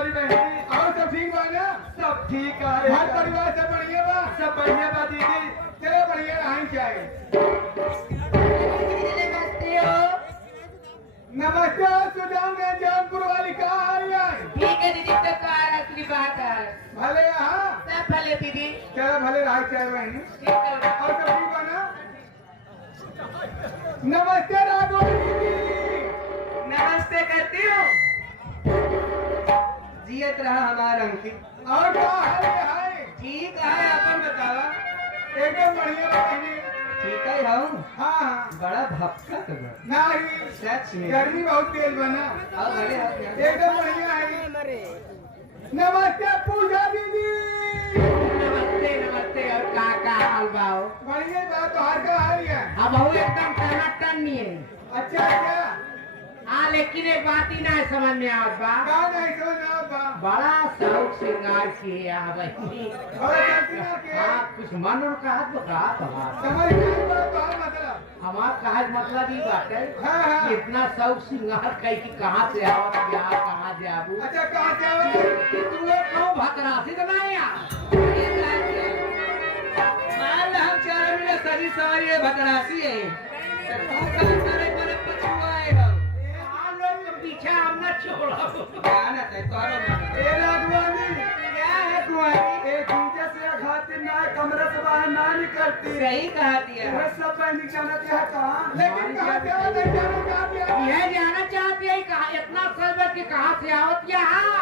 हमारी बहनी। और सब ठीक बा ना? सब ठीक है। घर परिवार सब बढ़िया बा? सब बढ़िया बा दीदी। चलो बढ़िया रहाई चाहे। नमस्ते सुजान ने जौनपुर वाली कहा हाल है? ठीक है दीदी, तो कार असली बात है। भले यहाँ सब भले दीदी। चलो भले रहाई चाहे बहनी। ठीक है। और सब ठीक बा ना? नमस्ते राघव दीदी। नमस्ते करती हो। जियत रहा हमारा अंकित। और क्या हाल है? ठीक है, अपन बतावा। एकदम बढ़िया बहनी। ठीक है रहूं। हाँ हाँ बड़ा भपका तो बा। नहीं सच में। गर्मी बहुत तेज बना। अब भले एकदम बढ़िया है। नमस्ते पूजा दीदी। नमस्ते नमस्ते। और का हाल बाओ? बढ़िया बात तो हर का हाल है। अब बहु एकदम टनाटन नहीं है। अच्छा अच्छा हाँ, लेकिन एक बात ही ना समझ में आवत बा। कहा नहीं समझ में आवत बा। बड़ा शौक श्रृंगार किए बहनी। और कैसी ना के हाँ, कुछ मन और कहत बता हमारा। समझ में आई बात तो हर मतलब। हमार कहत मतलब ये बात है हाँ, हाँ। कि इतना शौक श्रृंगार कही कि कहाँ से आवत क्या कहाँ से आबू। अच्छा कहाँ से आवत? तू एक क्यों भकरासी तो नहीं आ? मान हम चार मिले सजी सवारी भकरासी है। तू कहाँ करे पर पछुआ है हम। हाँ, लोग तो पीछे हम न छोड़ो। जाना है तोरो। ए राघवानी क्या है कुआरी? एक दूजे से खातिर ना कमरे से बाहर ना निकलती। सही कहा दिया। बस सब बहनी जाना क्या कहाँ? लेकिन कहाँ से आवत नहीं जाना कहाँ से आवत? यह जाना चाहती है कहा इतना सर्व कि कहाँ से आवत यहाँ।